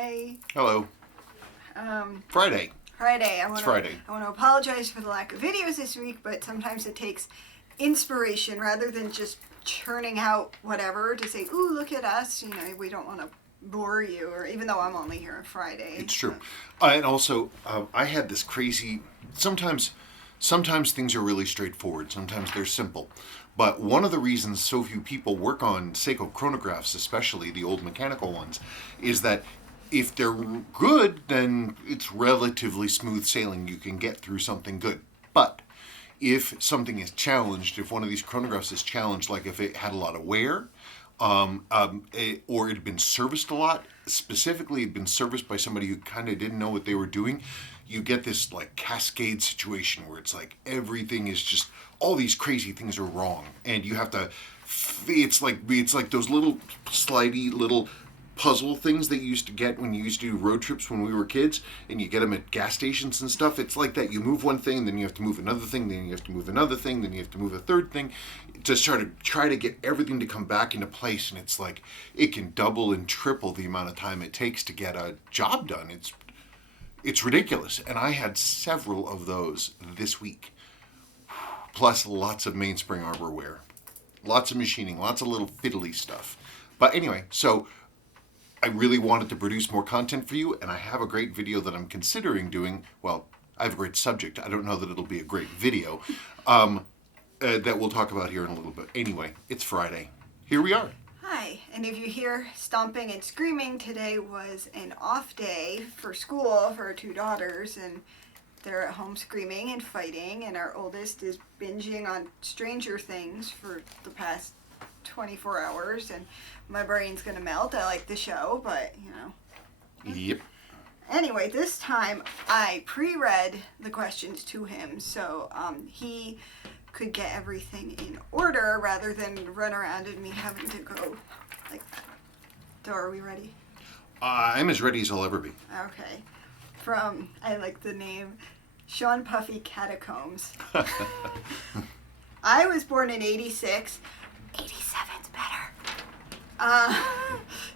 Hi. Hello. Friday. Friday. It's Friday. I want to apologize for the lack of videos this week, but sometimes it takes inspiration rather than just churning out whatever to say, ooh, look at us. You know, we don't want to bore you, or even though I'm only here on Friday. It's true. And also, I had this crazy, sometimes things are really straightforward. Sometimes they're simple. But one of the reasons so few people work on Seiko chronographs, especially the old mechanical ones, is that if they're good, then it's relatively smooth sailing. You can get through something good. But if something is challenged, if one of these chronographs is challenged, like if it had a lot of wear, or it had been serviced a lot, specifically had been serviced by somebody who kind of didn't know what they were doing, you get this like cascade situation where it's like everything is just, all these crazy things are wrong, and you have to, it's like those little slidey little puzzle things that you used to get when you used to do road trips when we were kids, and you get them at gas stations and stuff. It's like that. You move one thing, then you have to move another thing, then you have to move another thing, then you have to move a third thing to try to get everything to come back into place. And it's like it can double and triple the amount of time it takes to get a job done. It's ridiculous. And I had several of those this week, plus lots of mainspring arbor wear, lots of machining, lots of little fiddly stuff. But anyway, so I really wanted to produce more content for you, and I have a great video that I'm considering doing. Well, I have a great subject. I don't know that it'll be a great video that we'll talk about here in a little bit. Anyway, it's Friday. Here we are. Hi, and if you hear stomping and screaming, today was an off day for school for our two daughters, and they're at home screaming and fighting, and our oldest is binging on Stranger Things for the past 24 hours, and my brain's gonna melt. I like the show, but you know. Yep. Anyway, this time I pre-read the questions to him, so he could get everything in order rather than run around and me having to go like that. So are we ready? I'm as ready as I'll ever be. Okay. I like the name, Sean Puffy Catacombs. I was born in 86. 87's better.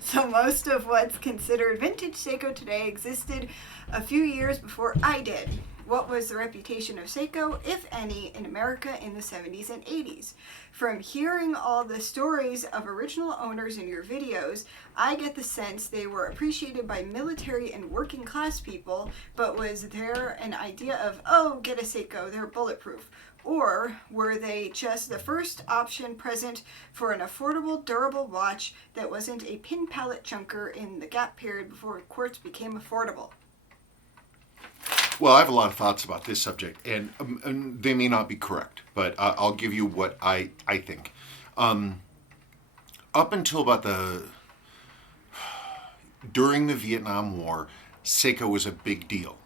So most of what's considered vintage Seiko today existed a few years before I did. What was the reputation of Seiko, if any, in America in the 70s and 80s? From hearing all the stories of original owners in your videos, I get the sense they were appreciated by military and working class people, but was there an idea of, oh, get a Seiko, they're bulletproof? Or were they just the first option present for an affordable, durable watch that wasn't a pin palette chunker in the gap period before quartz became affordable? Well, I have a lot of thoughts about this subject, and they may not be correct, but I'll give you what I think. Up until about during the Vietnam War, Seiko was a big deal.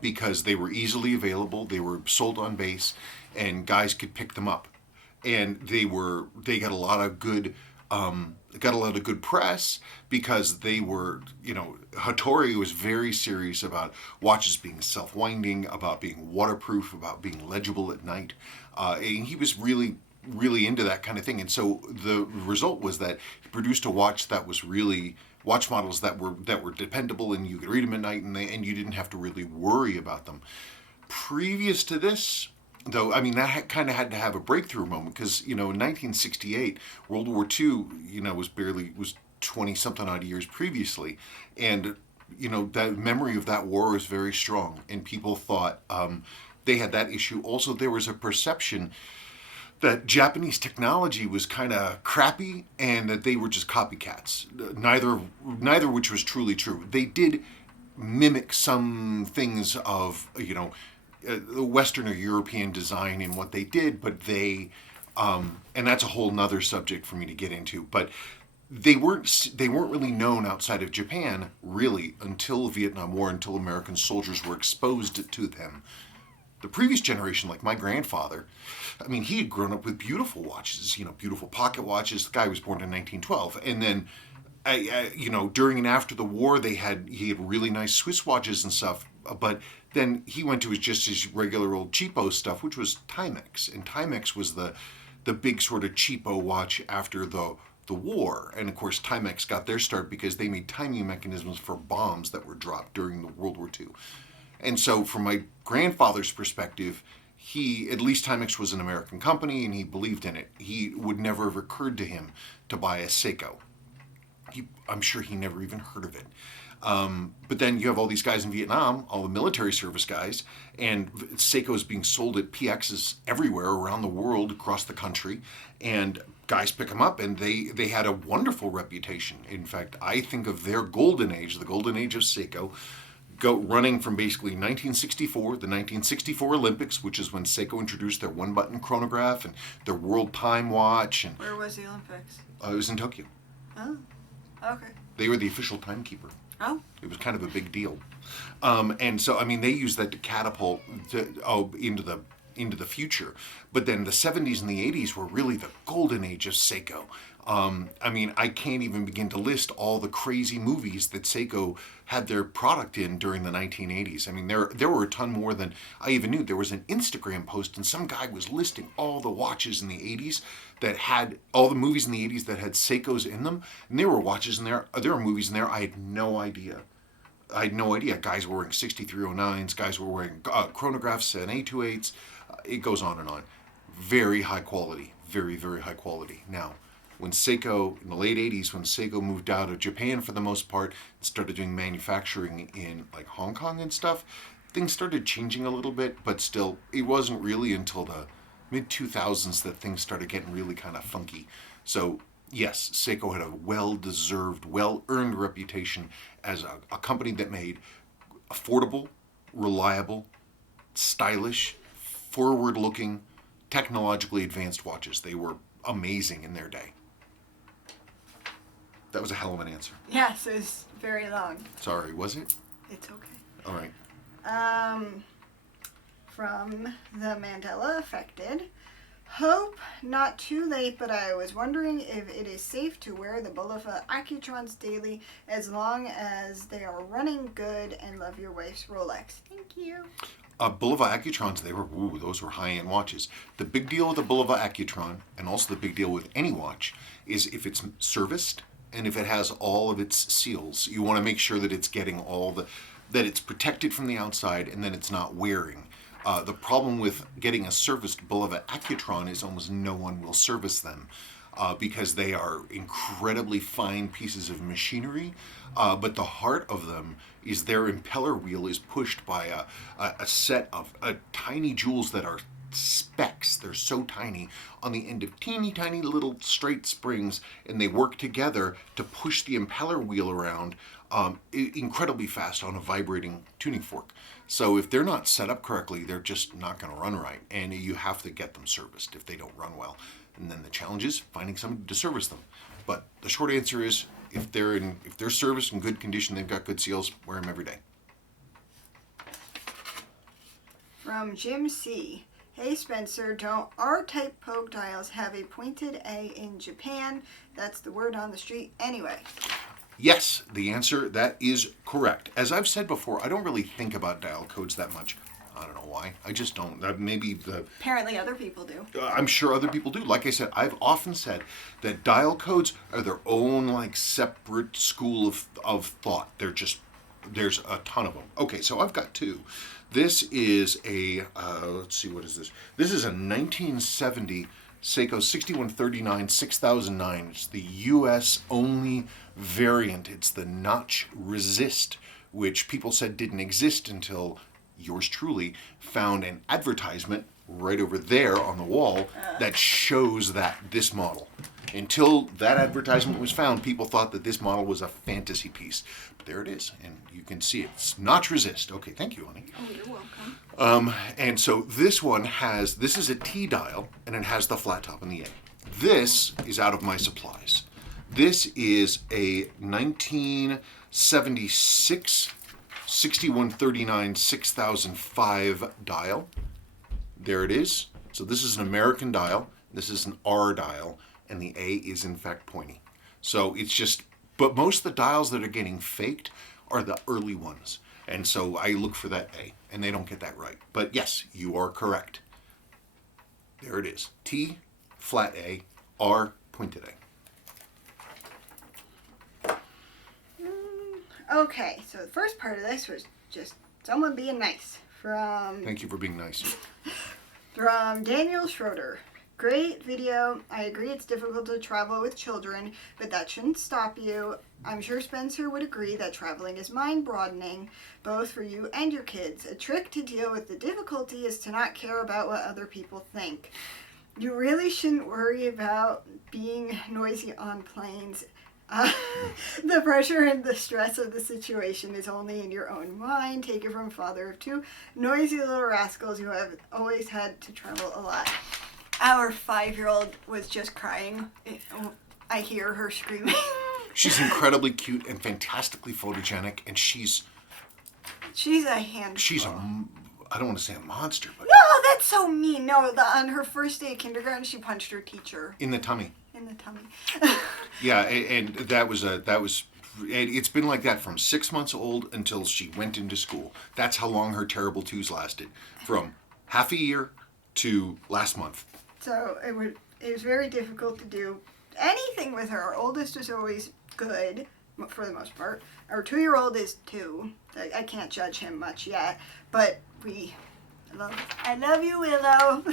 Because they were easily available, they were sold on base, and guys could pick them up, and they got a lot of good press because they were, you know, Hattori was very serious about watches being self-winding, about being waterproof, about being legible at night, and he was really into that kind of thing. And so the result was that he produced a watch that was really watch models that were dependable, and you could read them at night, and you didn't have to really worry about them. Previous to this, though, I mean, that kind of had to have a breakthrough moment because, you know, in 1968, World War II, you know, was 20-something odd years previously, and you know, that memory of that war is very strong, and people thought they had that issue. Also, there was a perception that Japanese technology was kind of crappy and that they were just copycats. Neither which was truly true. They did mimic some things of, you know, Western or European design in what they did, but they, and that's a whole nother subject for me to get into, but they weren't really known outside of Japan, really, until the Vietnam War, until American soldiers were exposed to them. The previous generation, like my grandfather, I mean, he had grown up with beautiful watches, you know, beautiful pocket watches. The guy was born in 1912. And then, you know, during and after the war, he had really nice Swiss watches and stuff. But then he went to his regular old cheapo stuff, which was Timex. And Timex was the big sort of cheapo watch after the the war. And of course, Timex got their start because they made timing mechanisms for bombs that were dropped during the World War II. And so, from my grandfather's perspective, at least Timex was an American company and he believed in it. He would never have occurred to him to buy a Seiko. I'm sure he never even heard of it. But then you have all these guys in Vietnam, all the military service guys, and Seiko is being sold at PXs everywhere around the world, across the country, and guys pick them up, and they had a wonderful reputation. In fact, I think of their golden age, the golden age of Seiko, running from basically 1964, the 1964 Olympics, which is when Seiko introduced their one-button chronograph and their world time watch. And where was the Olympics? it was in Tokyo. Oh, okay. They were the official timekeeper. Oh. It was kind of a big deal. And so, I mean, they used that to catapult into the future. But then the 70s and the 80s were really the golden age of Seiko. I mean, I can't even begin to list all the crazy movies that Seiko had their product in during the 1980s. I mean, there were a ton more than I even knew. There was an Instagram post, and some guy was listing all the watches in the 80s that had, all the movies in the 80s that had Seikos in them. And there were watches in there, there were movies in there I had no idea. Guys were wearing 6309s, guys were wearing chronographs and A28s. It goes on and on. Very high quality. Very, very high quality. Now, when Seiko, in the late 80s, when Seiko moved out of Japan for the most part and started doing manufacturing in like Hong Kong and stuff, things started changing a little bit, but still, it wasn't really until the mid-2000s that things started getting really kind of funky. So, yes, Seiko had a well-deserved, well-earned reputation as a company that made affordable, reliable, stylish, forward-looking, technologically advanced watches. They were amazing in their day. That was a hell of an answer. Yes, it was very long. Sorry, was it? It's okay. All right. From the Mandela Affected. Hope not too late, but I was wondering if it is safe to wear the Bulova Accutrons daily as long as they are running good, and love your wife's Rolex. Thank you. Bulova Accutrons, those were high-end watches. The big deal with the Bulova Accutron, and also the big deal with any watch, is if it's serviced and if it has all of its seals. You want to make sure that it's getting that it's protected from the outside and that it's not wearing. The problem with getting a serviced Bulova Accutron is almost no one will service them because they are incredibly fine pieces of machinery, but the heart of them is their impeller wheel is pushed by a set of tiny jewels that are specks. They're so tiny on the end of teeny tiny little straight springs, and they work together to push the impeller wheel around incredibly fast on a vibrating tuning fork. So if they're not set up correctly, they're just not going to run right, and you have to get them serviced if they don't run well. And then the challenge is finding somebody to service them. But the short answer is, if they're serviced in good condition, they've got good seals, wear them every day. From Jim C. Hey Spencer, don't R-type poke dials have a pointed A in Japan? That's the word on the street anyway. Yes, the answer, that is correct. As I've said before, I don't really think about dial codes that much. I don't know why. I just don't. Apparently other people do. I'm sure other people do. Like I said, I've often said that dial codes are their own separate school of thought. There's a ton of them. Okay, so I've got two. This is a, let's see, what is this? This is a 1970 Seiko 6139 6009. It's the US only variant. It's the notch resist, which people said didn't exist until yours truly found an advertisement right over there on the wall that shows this model. Until that advertisement was found, people thought that this model was a fantasy piece. But there it is, and you can see it. It's notch resist. Okay, thank you, honey. Oh, you're welcome. And so this is a T dial, and it has the flat top and the A. This is out of my supplies. This is a 1976 6139 6005 dial. There it is. So this is an American dial. This is an R dial, and the A is in fact pointy. So it's just, but most of the dials that are getting faked are the early ones. And so I look for that A, and they don't get that right. But yes, you are correct. There it is. T, flat A, R, pointed A. Okay, so the first part of this was just someone being nice. Thank you for being nice. From Daniel Schroeder. Great video. I agree it's difficult to travel with children, but that shouldn't stop you. I'm sure Spencer would agree that traveling is mind-broadening, both for you and your kids. A trick to deal with the difficulty is to not care about what other people think. You really shouldn't worry about being noisy on planes. The pressure and the stress of the situation is only in your own mind. Take it from father of two noisy little rascals who have always had to travel a lot. Our 5-year-old was just crying. I hear her screaming. She's incredibly cute and fantastically photogenic, and she's a handful. I don't want to say a monster, but... No, that's so mean. No, on her first day of kindergarten, she punched her teacher. In the tummy. In the tummy. Yeah, and it's been like that from 6 months old until she went into school. That's how long her terrible twos lasted. From half a year to last month. So it was very difficult to do anything with her. Our oldest was always good, for the most part. Our 2-year-old is 2. I can't judge him much yet, but I love you, Willow.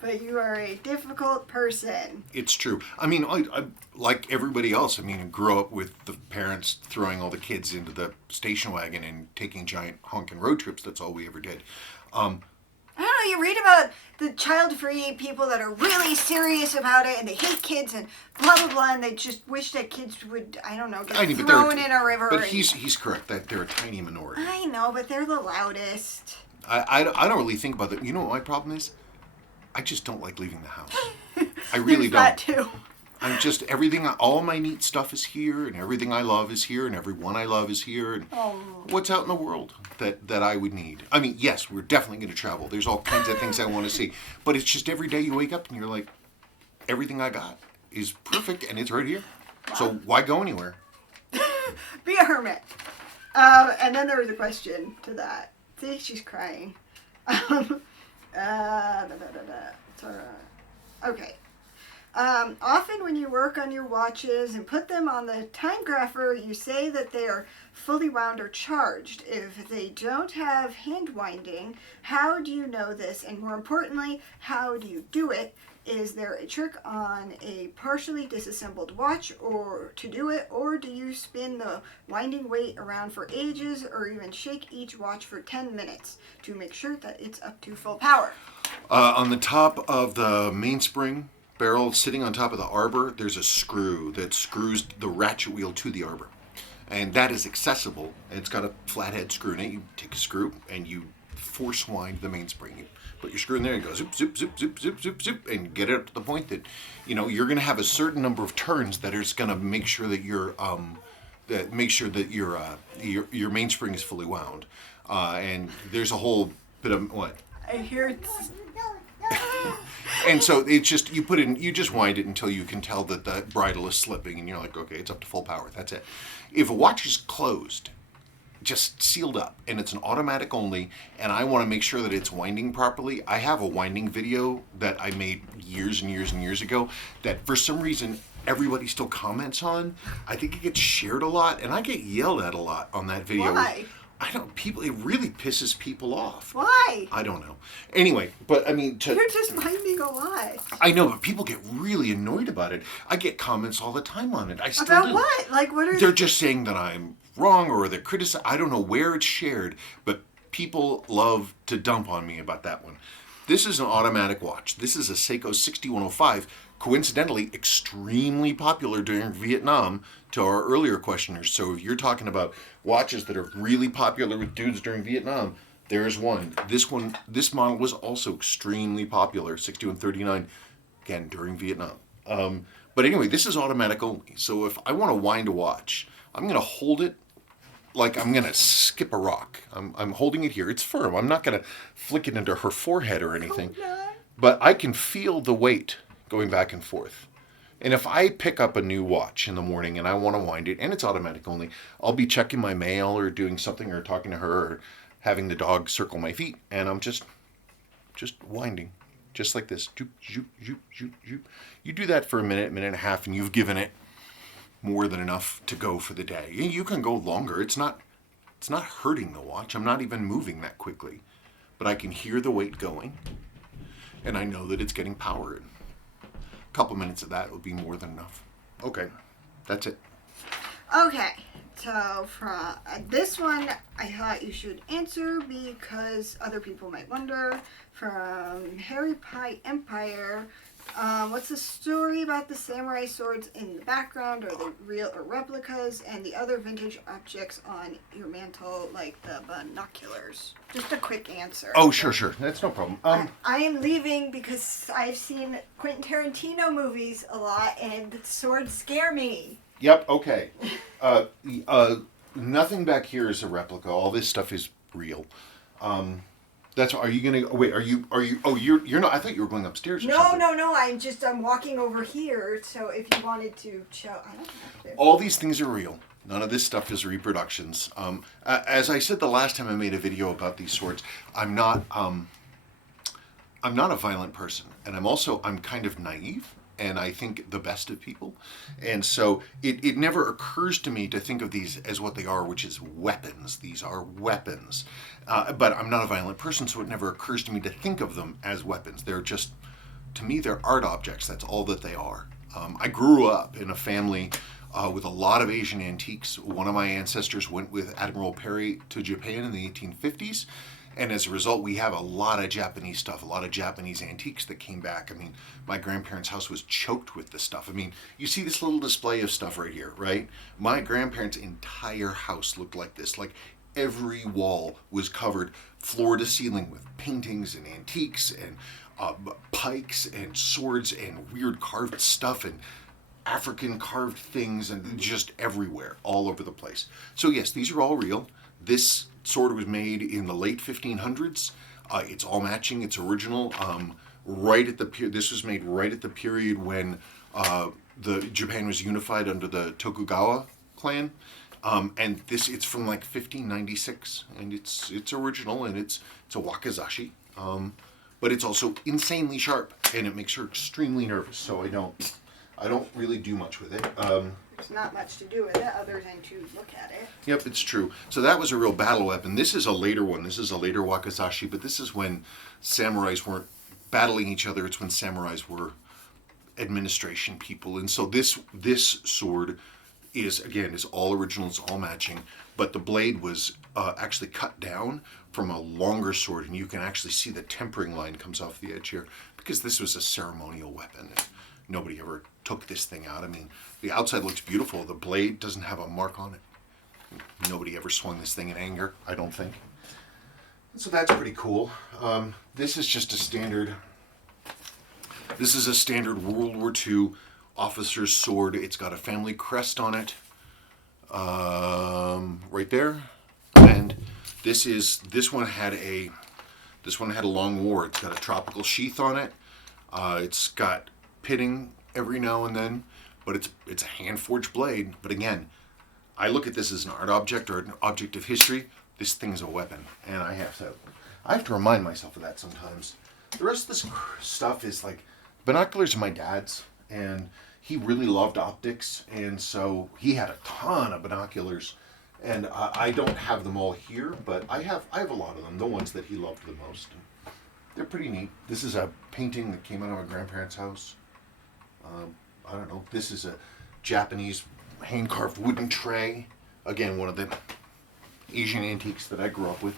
But you are a difficult person. It's true. I mean, I like everybody else. I mean, I grew up with the parents throwing all the kids into the station wagon and taking giant honking road trips. That's all we ever did. I don't know, you read about the child-free people that are really serious about it and they hate kids and blah, blah, blah, and they just wish that kids would, I don't know, get thrown in a river. But he's correct, that they're a tiny minority. I know, but they're the loudest. I don't really think about that. You know what my problem is? I just don't like leaving the house. I really don't. That too. I'm just, all my neat stuff is here, and everything I love is here, and everyone I love is here, and what's out in the world that I would need? I mean, yes, we're definitely going to travel. There's all kinds of things I want to see. But it's just every day you wake up and you're like, everything I got is perfect, and it's right here. Wow. So why go anywhere? Be a hermit. And then there was a question to that. See, she's crying. Okay. Often when you work on your watches and put them on the time grapher, you say that they are fully wound or charged. If they don't have hand winding, how do you know this? And more importantly, how do you do it? Is there a trick on a partially disassembled watch or to do it? Or do you spin the winding weight around for ages or even shake each watch for 10 minutes to make sure that it's up to full power? On the top of the mainspring barrel, sitting on top of the arbor, there's a screw that screws the ratchet wheel to the arbor. And that is accessible. It's got a flathead screw in it. You take a screw and you force wind the mainspring. You put your screw in there and go zip, zip, zip, zip, zip, zip, zip, and get it up to the point that, you're going to have a certain number of turns that is going to make sure that your mainspring is fully wound. And there's a whole bit of what? I hear it's... And so it's just, you just wind it until you can tell that the bridle is slipping and you're like, okay, it's up to full power. That's it. If a watch is closed, just sealed up, and it's an automatic only, and I want to make sure that it's winding properly, I have a winding video that I made years and years and years ago that for some reason everybody still comments on. I think it gets shared a lot, and I get yelled at a lot on that video. Why? It really pisses people off. Why? I don't know. Anyway, but I mean... You're just winding a lot. I know, but people get really annoyed about it. I get comments all the time on it. I still About do. what? Like, what are They're just saying that I'm wrong or they're criticizing. I don't know where it's shared, but people love to dump on me about that one. This is an automatic watch. This is a Seiko 6105, coincidentally extremely popular during Vietnam to our earlier questioners. So if you're talking about watches that are really popular with dudes during Vietnam, there's one. This model was also extremely popular, 6139, again, during Vietnam. But anyway, this is automatic only. So if I want to wind a watch, I'm going to hold it like I'm going to skip a rock. I'm holding it here. It's firm. I'm not going to flick it into her forehead or anything. But I can feel the weight going back and forth. And if I pick up a new watch in the morning and I want to wind it, and it's automatic only, I'll be checking my mail or doing something or talking to her or having the dog circle my feet, and I'm just winding, just like this. Zoop, zoop, zoop, zoop, zoop. You do that for a minute and a half, and you've given it more than enough to go for the day. You can go longer. It's not hurting the watch. I'm not even moving that quickly, but I can hear the weight going, and I know that it's getting power in. A couple minutes of that would be more than enough. Okay, that's it. Okay, so from this one, I thought you should answer because other people might wonder. From Harry Pie Empire, what's the story about the samurai swords in the background? Are they real or replicas? And the other vintage objects on your mantle, like the binoculars? Just a quick answer. Oh, sure. That's no problem. I am leaving because I've seen Quentin Tarantino movies a lot, and the swords scare me. Yep, okay. Nothing back here is a replica. All this stuff is real. Are you gonna wait? Are you? Oh, you're not. I thought you were going upstairs. Or something. No. I'm walking over here. So if you wanted to show, I don't have to. All these things are real. None of this stuff is reproductions. As I said the last time I made a video about these swords, I'm not a violent person, and I'm kind of naive. And I think the best of people. And so it never occurs to me to think of these as what they are, which is weapons. These are weapons. But I'm not a violent person, so it never occurs to me to think of them as weapons. They're just, to me, they're art objects. That's all that they are. I grew up in a family with a lot of Asian antiques. One of my ancestors went with Admiral Perry to Japan in the 1850s. And as a result, we have a lot of Japanese stuff, a lot of Japanese antiques that came back. I mean, my grandparents' house was choked with this stuff. I mean, you see this little display of stuff right here, right? My grandparents' entire house looked like this. Like every wall was covered floor to ceiling with paintings and antiques and pikes and swords and weird carved stuff and African carved things and just everywhere, all over the place. So yes, these are all real. This sword was made in the late 1500s. It's all matching. It's original. This was made right at the period when the Japan was unified under the Tokugawa clan. And it's from like 1596, and it's original, and it's a wakizashi. But it's also insanely sharp, and it makes her extremely nervous. So I don't really do much with it. There's not much to do with it other than to look at it. Yep, it's true. So that was a real battle weapon. This is a later one. This is a later wakizashi, but this is when samurais weren't battling each other. It's when samurais were administration people. And so this sword is all original. It's all matching. But the blade was actually cut down from a longer sword, and you can actually see the tempering line comes off the edge here because this was a ceremonial weapon. Nobody ever took this thing out. I mean, the outside looks beautiful. The blade doesn't have a mark on it. Nobody ever swung this thing in anger, I don't think. So that's pretty cool. This is just a standard. This is a standard World War II officer's sword. It's got a family crest on it, right there. And this one had a long war. It's got a tropical sheath on it. It's got pitting every now and then, but it's a hand-forged blade. But again, I look at this as an art object or an object of history. This thing's a weapon, and I have to remind myself of that sometimes. The rest of this stuff is like binoculars are my dad's, and he really loved optics, and so he had a ton of binoculars. And I don't have them all here, but I have a lot of them, the ones that he loved the most. They're pretty neat. This is a painting that came out of my grandparents' house. I don't know. This is a Japanese hand-carved wooden tray. Again, one of the Asian antiques that I grew up with.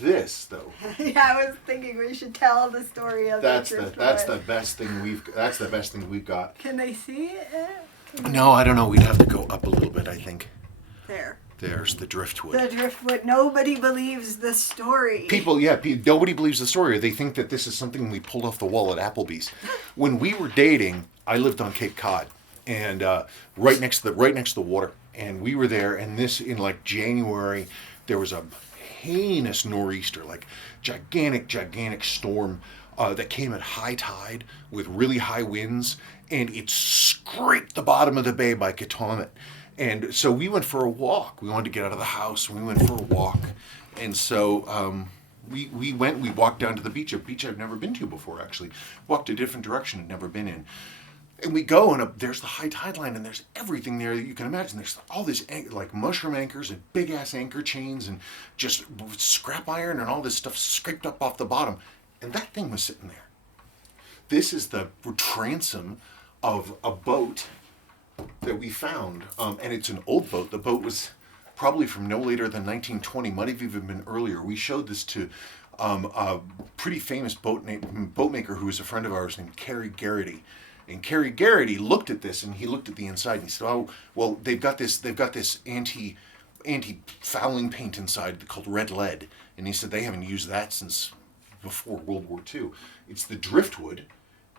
This, though. Yeah, I was thinking we should tell the story of that's the best thing we've got. Can they see it? No, I don't know. We'd have to go up a little bit, I think. There. There's the driftwood. The driftwood. Nobody believes the story. Nobody believes the story. They think that this is something we pulled off the wall at Applebee's. When we were dating, I lived on Cape Cod, and right next to the water. And we were there, and this in like January, there was a heinous nor'easter, like gigantic storm that came at high tide with really high winds, and it scraped the bottom of the bay by Katomet. And so we went for a walk. We wanted to get out of the house. We went for a walk. And so we walked down to the beach, a beach I've never been to before, actually. Walked a different direction I'd never been in. And we go, and there's the high tide line, and there's everything there that you can imagine. There's all this like mushroom anchors and big ass anchor chains and just scrap iron and all this stuff scraped up off the bottom. And that thing was sitting there. This is the transom of a boat that we found, and it's an old boat. The boat was probably from no later than 1920, might have even been earlier. We showed this to a pretty famous boat maker who was a friend of ours named Cary Garrity. And Cary Garrity looked at this, and he looked at the inside, and he said, "Oh, well, they've got this anti-fouling paint inside called red lead." And he said they haven't used that since before World War II. It's the driftwood,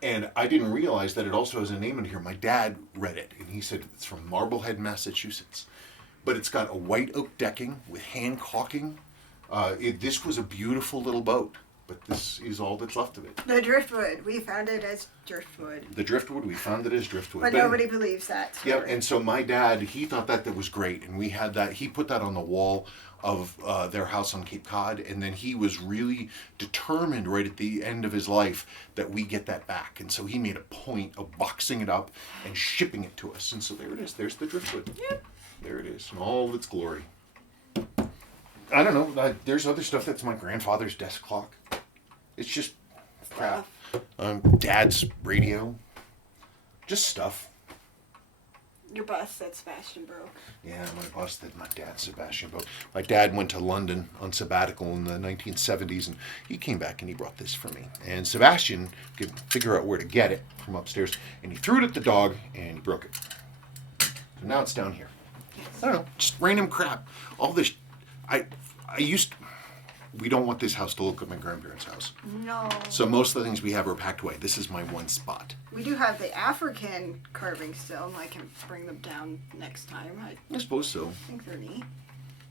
and I didn't realize that it also has a name in here. My dad read it, and he said it's from Marblehead, Massachusetts. But it's got a white oak decking with hand caulking. This was a beautiful little boat. But this is all that's left of it. The driftwood. We found it as driftwood. The driftwood, we found it as driftwood. But nobody believes that. Yeah, and so my dad, he thought that was great. And we had that, he put that on the wall of their house on Cape Cod. And then he was really determined right at the end of his life that we get that back. And so he made a point of boxing it up and shipping it to us. And so there it is. There's the driftwood. Yep. There it is in all of its glory. I don't know. There's other stuff. That's my grandfather's desk clock. It's just crap. Dad's radio. Just stuff. Your bus that Sebastian broke. Yeah, my bus that my dad Sebastian broke. My dad went to London on sabbatical in the 1970s, and he came back and he brought this for me. And Sebastian could figure out where to get it from upstairs, and he threw it at the dog, and he broke it. So now it's down here. I don't know, just random crap. All this, we don't want this house to look like my grandparents' house. No. So most of the things we have are packed away. This is my one spot. We do have the African carvings still, and I can bring them down next time. I suppose so. I think they're neat.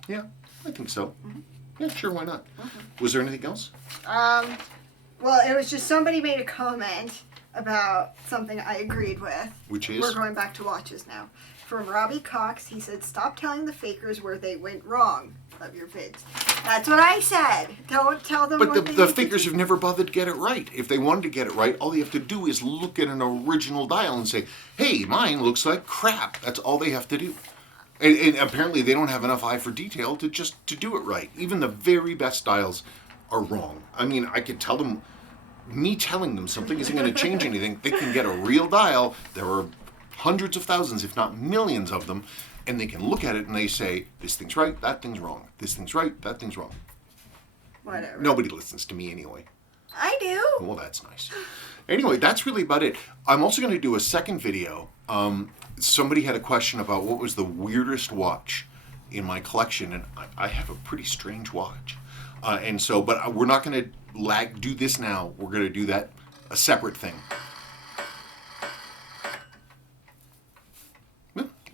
Yeah, I think so. Mm-hmm. Yeah, sure, why not? Okay. Was there anything else? Well, it was just somebody made a comment about something I agreed with. Which is? We're going back to watches now. From Robbie Cox, he said, "Stop telling the fakers where they went wrong of your vids." That's what I said. Don't tell them. But the fakers have never bothered to get it right. If they wanted to get it right, all they have to do is look at an original dial and say, "Hey, mine looks like crap." That's all they have to do. And apparently they don't have enough eye for detail to do it right. Even the very best dials are wrong. I mean, I could tell them, me telling them something isn't going to change anything. They can get a real dial. There are hundreds of thousands, if not millions of them, and they can look at it and they say, this thing's right, that thing's wrong. This thing's right, that thing's wrong. Whatever. Nobody listens to me anyway. I do. Well, that's nice. Anyway, that's really about it. I'm also going to do a second video. Somebody had a question about what was the weirdest watch in my collection, and I have a pretty strange watch. But we're not going to do this now. We're going to do that, a separate thing.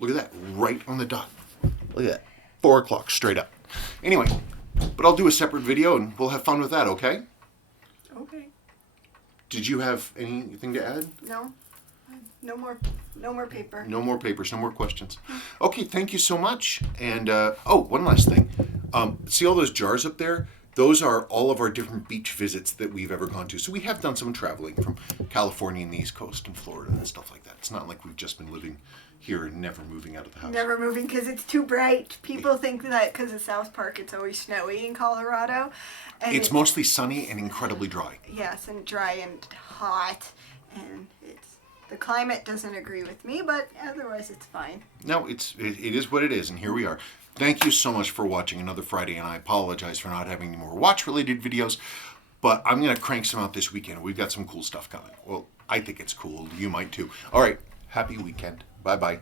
Look at that, right on the dot. Look at that, 4 o'clock, straight up. Anyway, but I'll do a separate video and we'll have fun with that, okay? Okay. Did you have anything to add? No. No more paper. No more papers, no more questions. Okay, thank you so much. And, one last thing. See all those jars up there? Those are all of our different beach visits that we've ever gone to. So we have done some traveling from California and the East Coast and Florida and stuff like that. It's not like we've just been living here and never moving out of the house. Never moving because it's too bright. People think that because of South Park it's always snowy in Colorado. And it's mostly sunny and incredibly dry. Yes, and dry and hot. And the climate doesn't agree with me, but otherwise it's fine. No, it is what it is, and here we are. Thank you so much for watching another Friday, and I apologize for not having any more watch-related videos, but I'm going to crank some out this weekend. We've got some cool stuff coming. Well, I think it's cool. You might too. All right, happy weekend. Bye-bye.